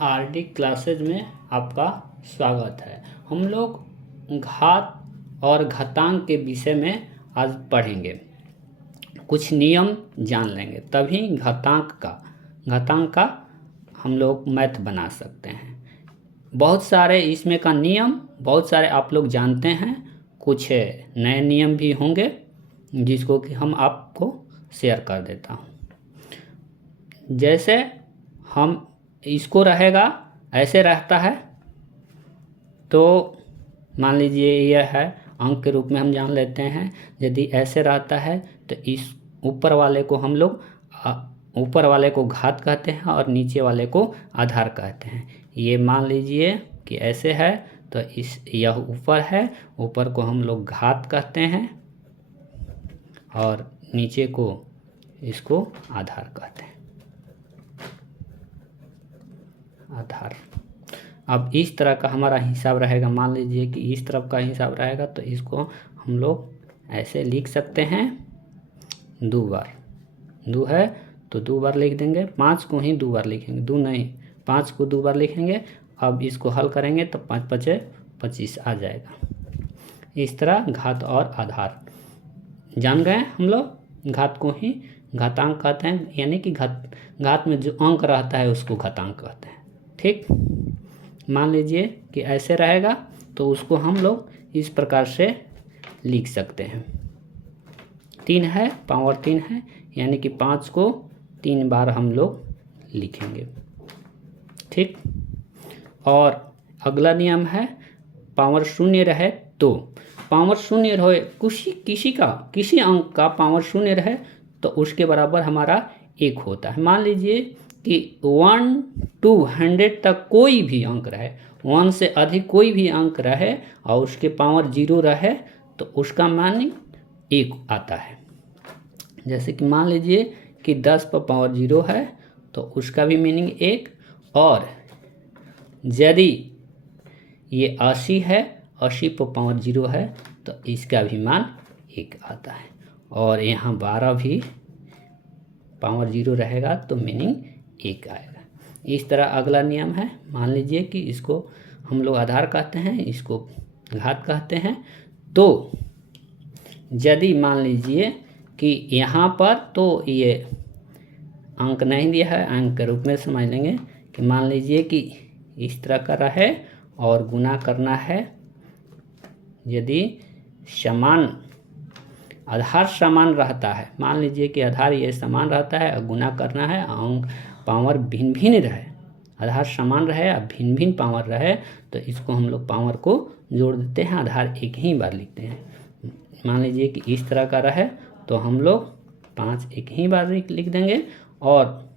RD classes में आपका स्वागत है। हम लोग घात और घातांक के विषय में आज पढ़ेंगे, कुछ नियम जान लेंगे, तभी घातांक का हम लोग मैथ बना सकते हैं। बहुत सारे इसमें का नियम बहुत सारे आप लोग जानते हैं, कुछ नए नियम भी होंगे जिसको कि हम आपको शेयर कर देता हूँ। जैसे हम इसको रहेगा ऐसे रहता है तो मान लीजिए यह है अंक के रूप में हम जान लेते हैं। यदि ऐसे रहता है तो इस ऊपर वाले को हम लोग ऊपर वाले को घात कहते हैं और नीचे वाले को आधार कहते हैं। ये मान लीजिए कि ऐसे है तो यह ऊपर है, ऊपर को हम लोग घात कहते हैं और नीचे को इसको आधार कहते हैं। आधार। अब इस तरह का हमारा हिसाब रहेगा। मान लीजिए कि इस तरफ का हिसाब रहेगा तो इसको हम लोग ऐसे लिख सकते हैं, 2 बार। 2 है तो 2 बार लिख देंगे। 5 को ही 2 बार लिखेंगे, 2 नहीं 5 को 2 बार लिखेंगे। अब इसको हल करेंगे तो 5 5 25 आ जाएगा। इस तरह घात और आधार जान गए हम लोग। घात को ही घातांक कहते हैं, यानी कि घात में जो अंक रहता है उसको घातांक कहते हैं। ठीक, मान लीजिए कि ऐसे रहेगा तो उसको हम लोग इस प्रकार से लिख सकते हैं। 3 है, पावर 3 है, यानी कि 5 को 3 बार हम लोग लिखेंगे। ठीक, और अगला नियम है पावर 0 रहे तो पावर 0 रहे, किसी अंक का पावर 0 रहे तो उसके बराबर हमारा 1 होता है। मान लीजिए कि 1 to 100 तक कोई भी अंक रहे, 1 से अधिक कोई भी अंक रहे और उसके पावर 0 रहे तो उसका मीनिंग 1 आता है। जैसे कि मान लीजिए कि 10 पर पावर 0 है तो उसका भी मीनिंग 1, और यदि ये 80 है, 80 पर पावर 0 है तो इसका भी मान 1 आता है। और यहाँ 12 भी पावर 0 रहेगा तो मीनिंग 1 आएगा। इस तरह अगला नियम है, मान लीजिए कि इसको हम लोग आधार कहते हैं, इसको घात कहते हैं। तो यदि मान लीजिए कि यहाँ पर तो ये अंक नहीं दिया है, अंक के रूप में समझ लेंगे कि मान लीजिए कि इस तरह का रहे और गुना करना है। यदि आधार समान रहता है, मान लीजिए कि आधार ये समान रहता है और गुना करना है, अंक पावर भिन्न भिन्न रहे, आधार समान रहे और भिन्न भिन्न पावर रहे तो इसको हम लोग पावर को जोड़ देते हैं, आधार एक ही बार लिखते हैं। मान लीजिए कि इस तरह का रहे तो हम लोग 5 एक ही बार लिख देंगे और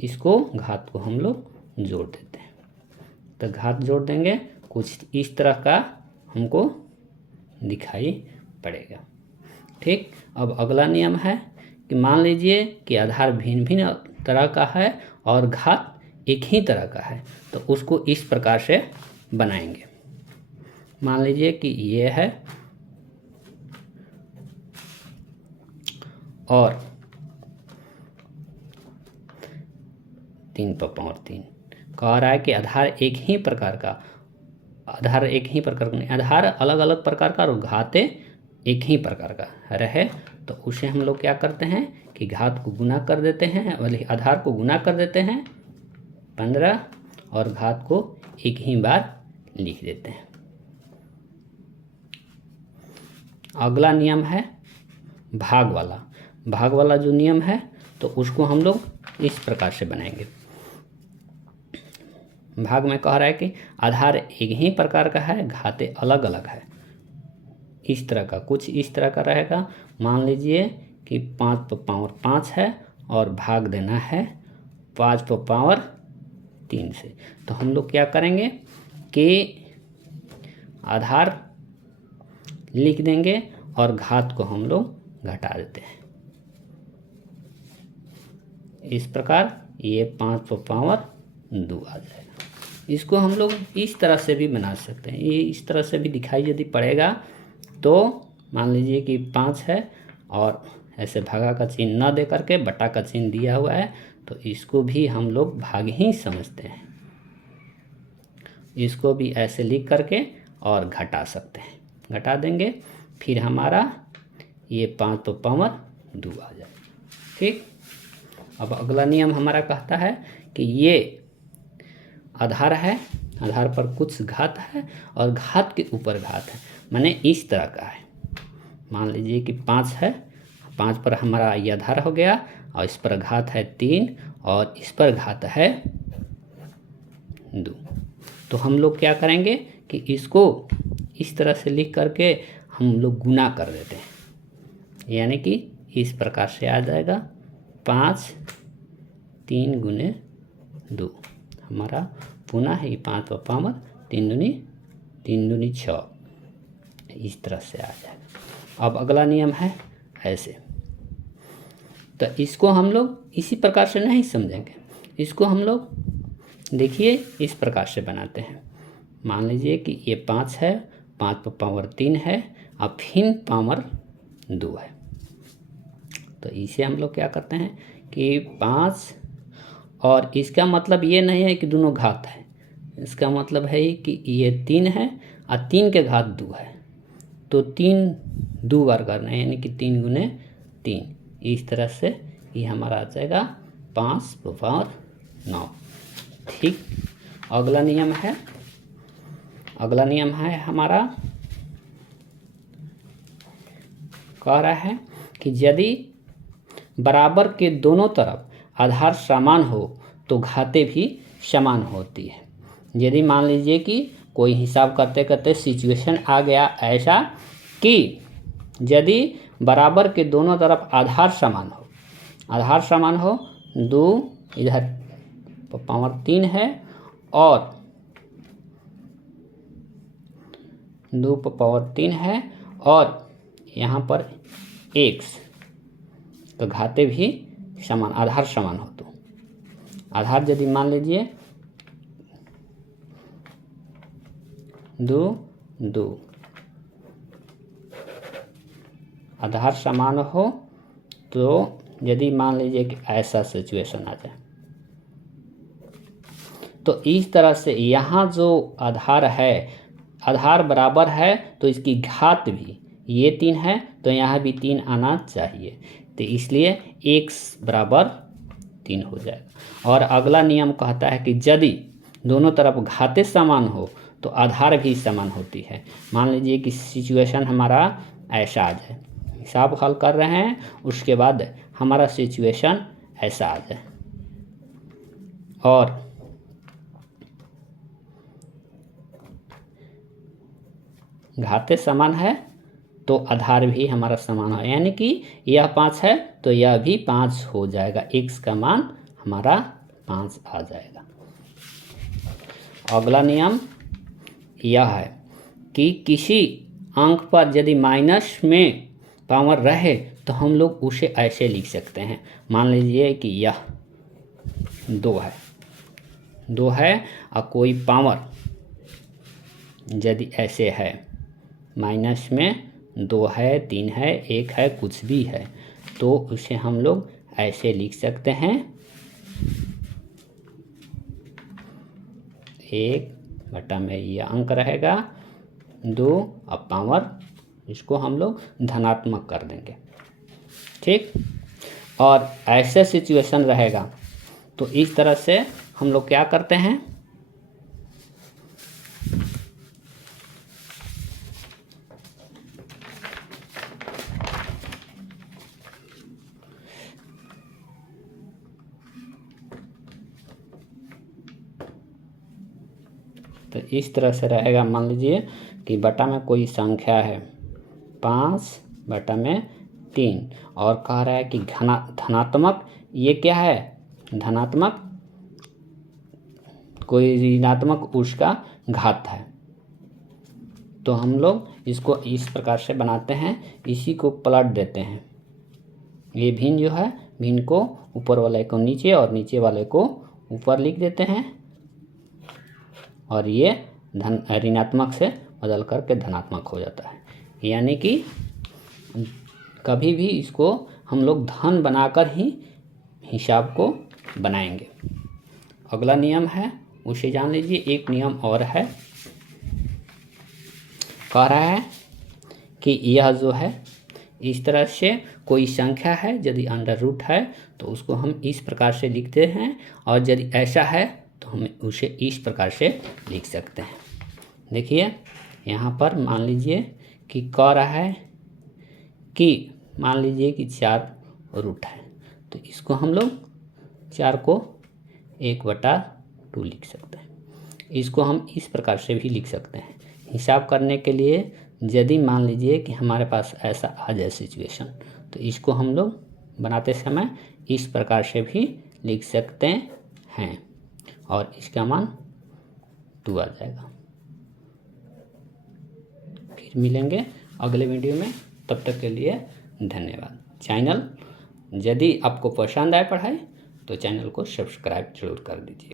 इसको घात को हम लोग जोड़ देते हैं। तो घात जोड़ देंगे, कुछ इस तरह का हमको दिखाई पड़ेगा। ठीक, अब अगला नियम है कि मान लीजिए कि आधार भिन्न भिन्न तरह का है और घात एक ही तरह का है तो उसको इस प्रकार से बनाएंगे। मान लीजिए कि ये है और 3 पर पावर 3 कह रहा है कि आधार एक ही प्रकार का नहीं, आधार अलग अलग प्रकार का और घाते एक ही प्रकार का रहे तो उसे हम लोग क्या करते हैं कि घात को गुना कर देते हैं, आधार को गुना कर देते हैं 15 और घात को एक ही बार लिख देते हैं। अगला नियम है भाग वाला जो नियम है तो उसको हम लोग इस प्रकार से बनाएंगे। भाग में कह रहा है कि आधार एक ही प्रकार का है, घाते अलग अलग है। इस तरह का कुछ इस तरह का रहेगा। मान लीजिए कि 5 पर पावर 5 है और भाग देना है 5 पर पावर 3 से, तो हम लोग क्या करेंगे कि आधार लिख देंगे और घात को हम लोग घटा देते हैं। इस प्रकार ये 5 पर पावर 2 आ जाएगा। इसको हम लोग इस तरह से भी बना सकते हैं, ये इस तरह से भी दिखाई यदि पड़ेगा तो मान लीजिए कि 5 है और ऐसे भागा का चिन्ह न दे करके बटा का चिन्ह दिया हुआ है, तो इसको भी हम लोग भाग ही समझते हैं। इसको भी ऐसे लिख करके और घटा सकते हैं, घटा देंगे, फिर हमारा ये 5 तो पावर 2 आ जाए। ठीक, अब अगला नियम हमारा कहता है कि ये आधार है, आधार पर कुछ घात है और घात के ऊपर घात है, माने इस तरह का है। मान लीजिए कि 5 है, 5 पर हमारा ये आधार हो गया और इस पर घात है 3 और इस पर घात है 2। तो हम लोग क्या करेंगे कि इसको इस तरह से लिख करके हम लोग गुना कर देते हैं, यानी कि इस प्रकार से आ जाएगा 5 3 गुने 2, हमारा पुनः है 5 पावर 3 दूनी 6, इस तरह से आ जाएगा। अब अगला नियम है ऐसे, तो इसको हम लोग इसी प्रकार से नहीं समझेंगे, इसको हम लोग देखिए इस प्रकार से बनाते हैं। मान लीजिए कि ये 5 है, 5 पर पावर 3 है और फिर पावर 2 है, तो इसे हम लोग क्या करते हैं कि 5, और इसका मतलब ये नहीं है कि दोनों घात है, इसका मतलब है कि ये 3 है और 3 के घात 2 है, तो 3 2 बार करना है, यानी कि 3 गुने 3, इस तरह से ये हमारा आ जाएगा 5 पावर 9। ठीक, अगला नियम है, अगला नियम है हमारा कह रहा है कि यदि बराबर के दोनों तरफ आधार समान हो तो घातें भी समान होती है। यदि मान लीजिए कि कोई हिसाब करते करते सिचुएशन आ गया ऐसा कि यदि बराबर के दोनों तरफ आधार समान हो, आधार समान हो, 2 इधर पावर 3 है और 2 पावर 3 है और यहाँ पर x, तो घाते भी समान, आधार समान हो, तो आधार यदि मान लीजिए 2 2 आधार समान हो, तो यदि मान लीजिए कि ऐसा सिचुएशन आ जाए, तो इस तरह से यहाँ जो आधार है, आधार बराबर है तो इसकी घात भी, ये 3 है तो यहाँ भी 3 आना चाहिए, तो इसलिए x बराबर 3 हो जाएगा। और अगला नियम कहता है कि यदि दोनों तरफ घातें समान हो तो आधार भी समान होती है। मान लीजिए कि सिचुएशन हमारा ऐसा आ जाए, हिसाब हल कर रहे हैं, उसके बाद हमारा सिचुएशन ऐसा आ जाए और घातें समान है तो आधार भी हमारा समान है, यानी कि यह 5 है तो यह भी 5 हो जाएगा, x का मान हमारा 5 आ जाएगा। अगला नियम यह है कि किसी अंक पर यदि माइनस में पावर रहे तो हम लोग उसे ऐसे लिख सकते हैं। मान लीजिए कि यह 2 है और कोई पावर यदि ऐसे है, माइनस में 2 है, 3 है, 1 है, कुछ भी है, तो उसे हम लोग ऐसे लिख सकते हैं, 1 में यह अंक रहेगा 2 और पावर, इसको हम लोग धनात्मक कर देंगे। ठीक, और ऐसे सिचुएशन रहेगा तो इस तरह से हम लोग क्या करते हैं, तो इस तरह से रहेगा। मान लीजिए कि बटा में कोई संख्या है 5/3 और कह रहा है कि धनात्मक, ये क्या है, धनात्मक कोई ऋणात्मक उसका घात है, तो हम लोग इसको इस प्रकार से बनाते हैं, इसी को पलट देते हैं, ये भिन्न जो है, भिन्न को ऊपर वाले को नीचे और नीचे वाले को ऊपर लिख देते हैं और ये ऋणात्मक से बदल करके धनात्मक हो जाता है। यानी कि कभी भी इसको हम लोग धन बनाकर ही हिसाब को बनाएंगे। अगला नियम है उसे जान लीजिए। एक नियम और है, कह रहा है कि यह जो है इस तरह से कोई संख्या है, यदि अंडर रूट है तो उसको हम इस प्रकार से लिखते हैं, और यदि ऐसा है तो हम उसे इस प्रकार से लिख सकते हैं। देखिए यहाँ पर मान लीजिए कि कह रहा है कि मान लीजिए कि 4 रूट है, तो इसको हम लोग 4 को 1/2 लिख सकते हैं। इसको हम इस प्रकार से भी लिख सकते हैं। हिसाब करने के लिए यदि मान लीजिए कि हमारे पास ऐसा आ जाए सिचुएशन, तो इसको हम लोग बनाते समय इस प्रकार से भी लिख सकते हैं और इसका मान 2 आ जाएगा। फिर मिलेंगे अगले वीडियो में, तब तक के लिए धन्यवाद। चैनल यदि आपको पसंद आए पढ़ाई तो चैनल को सब्सक्राइब जरूर कर दीजिए।